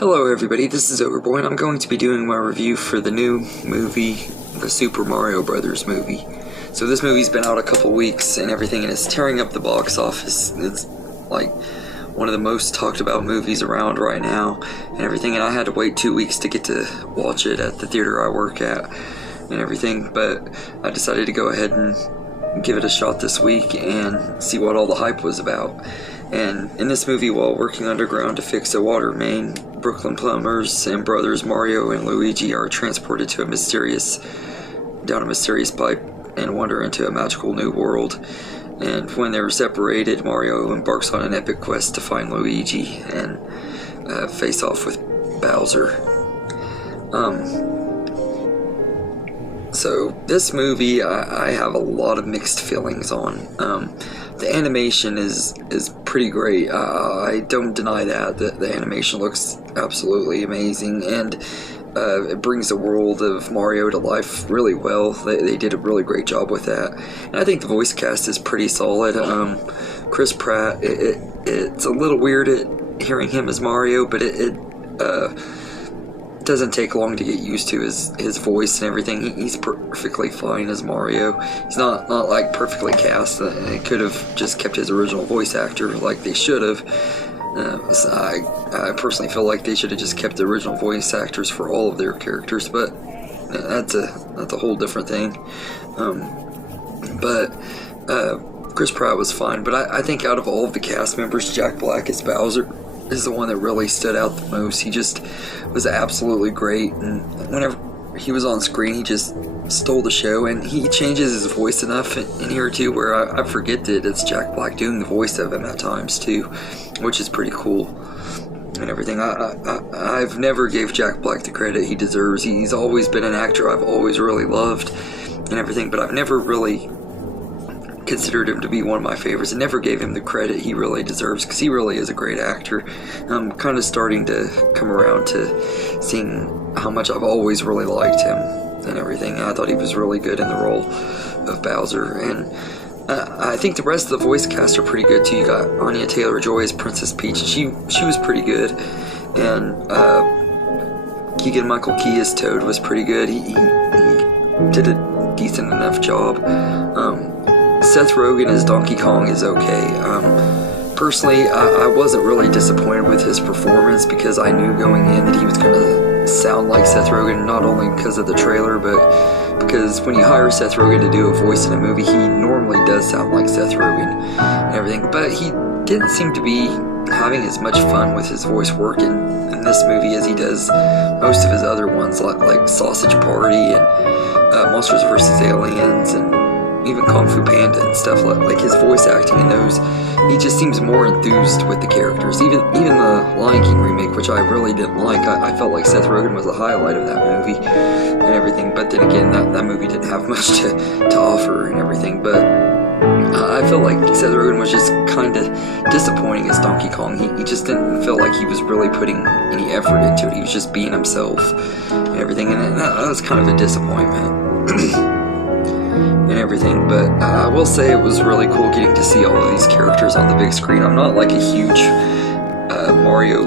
Hello everybody, this is Overboy, and I'm going to be doing my review for the new movie, the Super Mario Brothers movie. So this movie's been out a couple weeks and everything, and it's tearing up the box office. It's like one of the most talked about movies around right now and everything, and I had to wait 2 weeks to get to watch it at the theater I work at and everything, but I decided to go ahead and give it a shot this week and see what all the hype was about. And in this movie, while working underground to fix a water main, Brooklyn plumbers and brothers Mario and Luigi are transported to down a mysterious pipe and wander into a magical new world. And when they're separated, Mario embarks on an epic quest to find Luigi and face off with Bowser. So this movie, I have a lot of mixed feelings on. The animation is pretty great. I don't deny that. The animation looks absolutely amazing, and it brings the world of Mario to life really well. They did a really great job with that. And I think the voice cast is pretty solid. Chris Pratt, it's a little weird hearing him as Mario, but it doesn't take long to get used to his voice and everything. He's perfectly fine as Mario. He's not like perfectly cast. They could have just kept his original voice actor like they should have. I personally feel like they should have just kept the original voice actors for all of their characters, but that's a whole different thing. But Chris Pratt was fine, but I think out of all of the cast members, Jack Black as Bowser is the one that really stood out the most. He just was absolutely great, and whenever he was on screen, he just stole the show, and he changes his voice enough in here too where I forget that it's Jack Black doing the voice of him at times too, which is pretty cool and everything. I've never gave Jack Black the credit he deserves. He's always been an actor I've always really loved and everything, but I've never really considered him to be one of my favorites and never gave him the credit he really deserves, because he really is a great actor. I'm kind of starting to come around to seeing how much I've always really liked him and everything. I thought he was really good in the role of Bowser, and I think the rest of the voice cast are pretty good too. You got Anya Taylor-Joy as Princess Peach, and she was pretty good, and Keegan-Michael Key as Toad was pretty good. He did a decent enough job. Seth Rogen as Donkey Kong is okay. Personally, I wasn't really disappointed with his performance, because I knew going in that he was going to sound like Seth Rogen, not only because of the trailer, but because when you hire Seth Rogen to do a voice in a movie, he normally does sound like Seth Rogen and everything, but he didn't seem to be having as much fun with his voice work in this movie as he does most of his other ones, like Sausage Party and Monsters vs. Aliens and even Kung Fu Panda and stuff. Like his voice acting in those, he just seems more enthused with the characters. Even the Lion King remake, which I really didn't like, I felt like Seth Rogen was the highlight of that movie and everything, but then again, that movie didn't have much to offer and everything. But I felt like Seth Rogen was just kind of disappointing as Donkey Kong. He just didn't feel like he was really putting any effort into it. He was just being himself and everything, and that was kind of a disappointment. And everything, but I will say it was really cool getting to see all of these characters on the big screen. I'm not like a huge Mario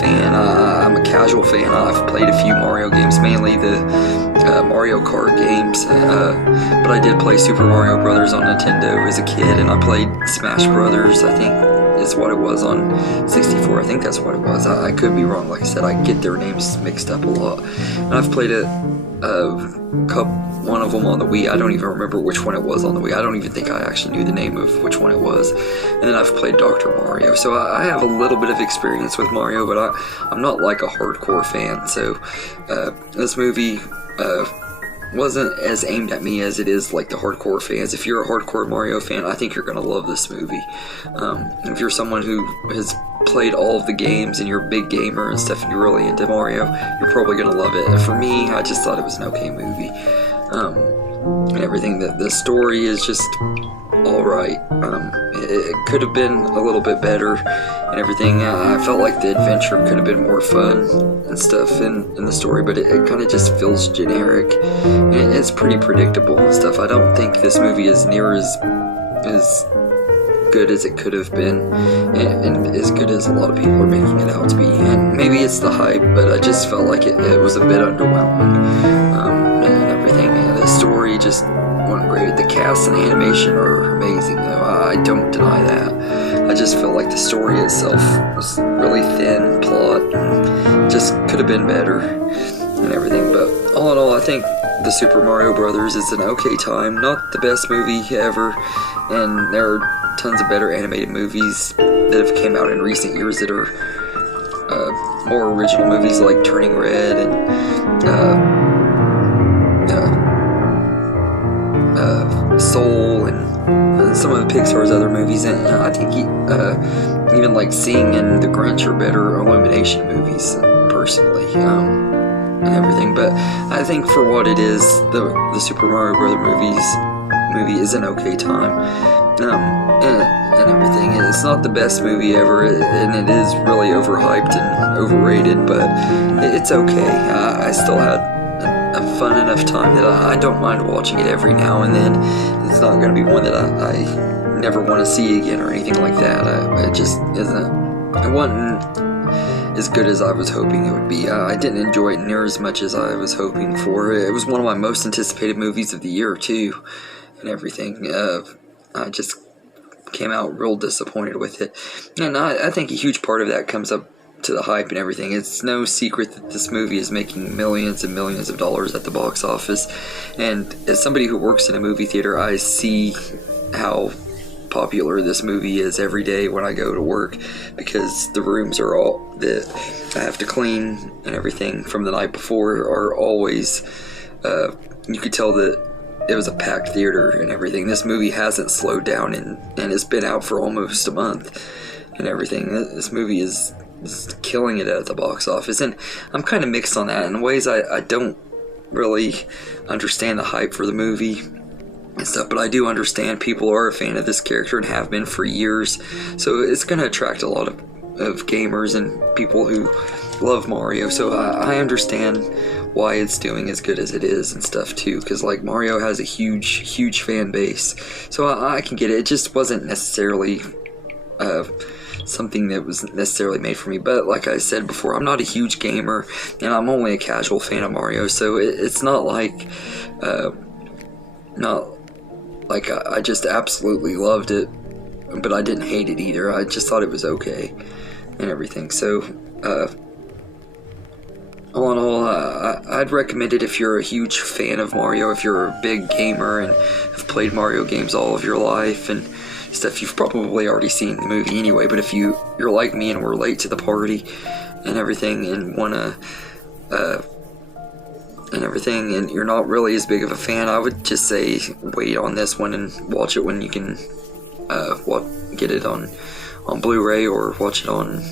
fan. I'm a casual fan. I've played a few Mario games, mainly the Mario Kart games, but I did play Super Mario Brothers on Nintendo as a kid, and I played Smash Brothers, I think is what it was, on 64. I think that's what it was. I could be wrong. Like I said, I get their names mixed up a lot, and I've played one of them on the Wii. I don't even remember which one it was on the Wii. I don't even think I actually knew the name of which one it was. And then I've played Dr. Mario. So I have a little bit of experience with Mario, but I'm not like a hardcore fan. So this movie wasn't as aimed at me as it is like the hardcore fans. If you're a hardcore Mario fan, I think you're going to love this movie. If you're someone who has played all of the games and you're a big gamer and stuff and you're really into Mario, you're probably going to love it. And for me, I just thought it was an okay movie. And everything. The story is just alright. It could have been a little bit better and everything. I felt like the adventure could have been more fun and stuff in the story, but it kind of just feels generic. And it's pretty predictable and stuff. I don't think this movie is near as good as it could have been, and as good as a lot of people are making it out to be. And maybe maybe it's the hype, but I just felt like it was a bit underwhelming, and everything. The story just wasn't great. The cast and the animation are amazing, though. I don't deny that. I just felt like the story itself was really thin plot, and just could have been better and everything. But all in all, I think the Super Mario Brothers is an okay time. Not the best movie ever, and there are tons of better animated movies that have came out in recent years that are more original movies, like Turning Red and Soul, and some of Pixar's other movies. And I think even like Sing and The Grinch are better Illumination movies, personally, and everything. But I think for what it is, the Super Mario Brothers movie is an okay time, and everything. It's not the best movie ever, and it is really overhyped and overrated, but it's okay. I still had a fun enough time that I don't mind watching it every now and then. It's not going to be one that I never want to see again or anything like that. It just isn't. It wasn't as good as I was hoping it would be. I didn't enjoy it near as much as I was hoping for. It was one of my most anticipated movies of the year, too, and everything. I just came out real disappointed with it. And I think a huge part of that comes up to the hype and everything. It's no secret that this movie is making millions and millions of dollars at the box office. And as somebody who works in a movie theater, I see how popular this movie is every day when I go to work, because the rooms are all that I have to clean and everything from the night before are always, you could tell that it was a packed theater and everything. This movie hasn't slowed down, and it's been out for almost a month and everything. This movie is killing it at the box office, and I'm kind of mixed on that. In ways I don't really understand the hype for the movie and stuff, but I do understand people are a fan of this character and have been for years, so it's going to attract a lot of gamers and people who love Mario. So I understand why it's doing as good as it is and stuff too, because like Mario has a huge fan base, so I can get it. It just wasn't necessarily something that was necessarily made for me. But like I said before, I'm not a huge gamer, and I'm only a casual fan of Mario, so it's not like I just absolutely loved it, but I didn't hate it either. I just thought it was okay and everything. So all in all, I'd recommend it if you're a huge fan of Mario, if you're a big gamer and have played Mario games all of your life and stuff. You've probably already seen the movie anyway, but if you're like me and were late to the party and everything, and wanna and everything, and you're not really as big of a fan, I would just say wait on this one and watch it when you can get it on Blu-ray or watch it on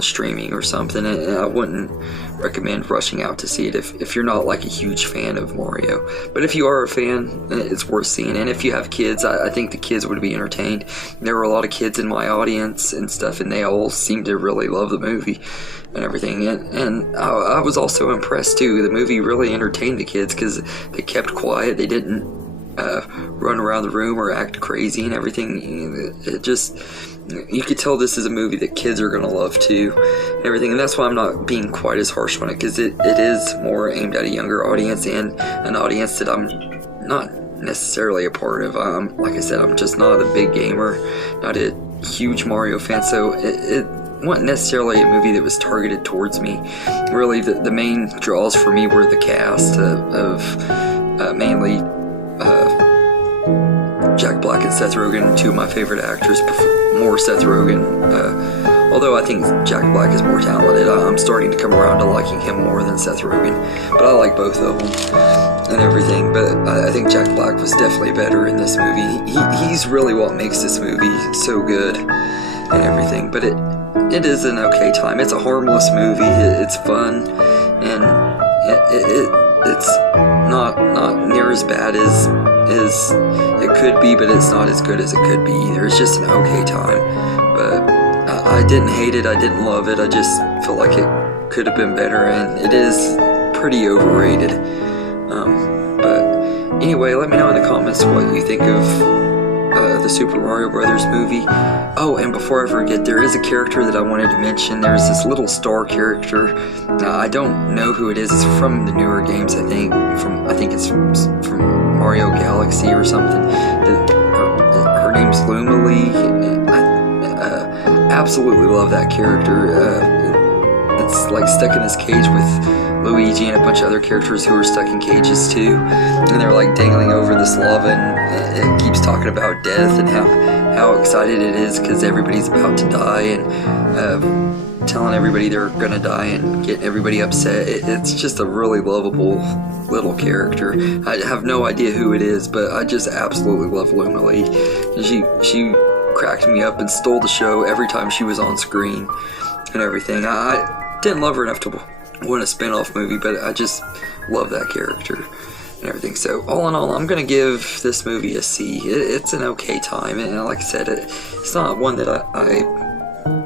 streaming or something. And I wouldn't recommend rushing out to see it if you're not like a huge fan of Mario. But if you are a fan, it's worth seeing. And if you have kids, I think the kids would be entertained. There were a lot of kids in my audience and stuff, and they all seemed to really love the movie and everything. And I was also impressed too. The movie really entertained the kids because they kept quiet. They didn't run around the room or act crazy and everything. It just, you could tell this is a movie that kids are going to love too and everything. And that's why I'm not being quite as harsh on it, because it is more aimed at a younger audience and an audience that I'm not necessarily a part of. Like I said, I'm just not a big gamer, not a huge Mario fan, so it wasn't necessarily a movie that was targeted towards me. Really, the main draws for me were the cast of mainly Jack Black and Seth Rogen, two of my favorite actors. More Seth Rogen, although I think Jack Black is more talented. I'm starting to come around to liking him more than Seth Rogen, but I like both of them and everything. But I think Jack Black was definitely better in this movie. He's really what makes this movie so good and everything. But it is an okay time. It's a harmless movie. It's fun, and it's not near as bad as it could be, but it's not as good as it could be either. It's just an okay time. But I didn't hate it. I didn't love it. I just feel like it could have been better, and it is pretty overrated. But anyway, let me know in the comments what you think of the Super Mario Brothers movie. Oh, and before I forget, there is a character that I wanted to mention. There's this little star character. I don't know who it is. It's from the newer games, I think. I think it's from Mario Galaxy or something. Her name's Luma Lee. I absolutely love that character. It's like stuck in this cage with Luigi and a bunch of other characters who are stuck in cages too, and they're like dangling over this lava, and it keeps talking about death and how excited it is because everybody's about to die, and telling everybody they're gonna die and getting everybody upset. It's just a really lovable little character. I have no idea who it is, but I just absolutely love Luma Lee. She cracked me up and stole the show every time she was on screen and everything. I didn't love her enough to want a spin-off movie, but I just love that character and everything. So all in all, I'm gonna give this movie a C. It's an okay time, and like I said, it's not one that I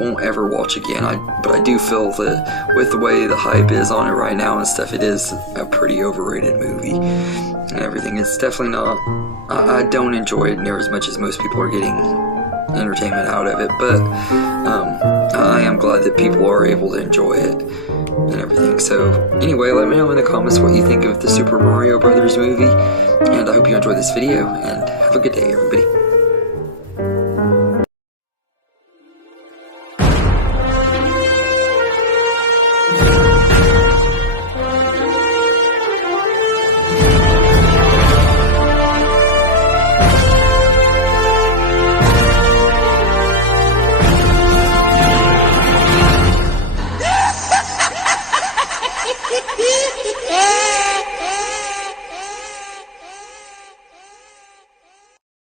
won't ever watch again. But I do feel that with the way the hype is on it right now and stuff, it is a pretty overrated movie and everything. It's definitely not. I don't enjoy it near as much as most people are getting entertainment out of it, but I am glad that people are able to enjoy it and everything. So anyway, let me know in the comments what you think of the Super Mario Brothers movie, and I hope you enjoyed this video, and have a good day, everybody. Yeah!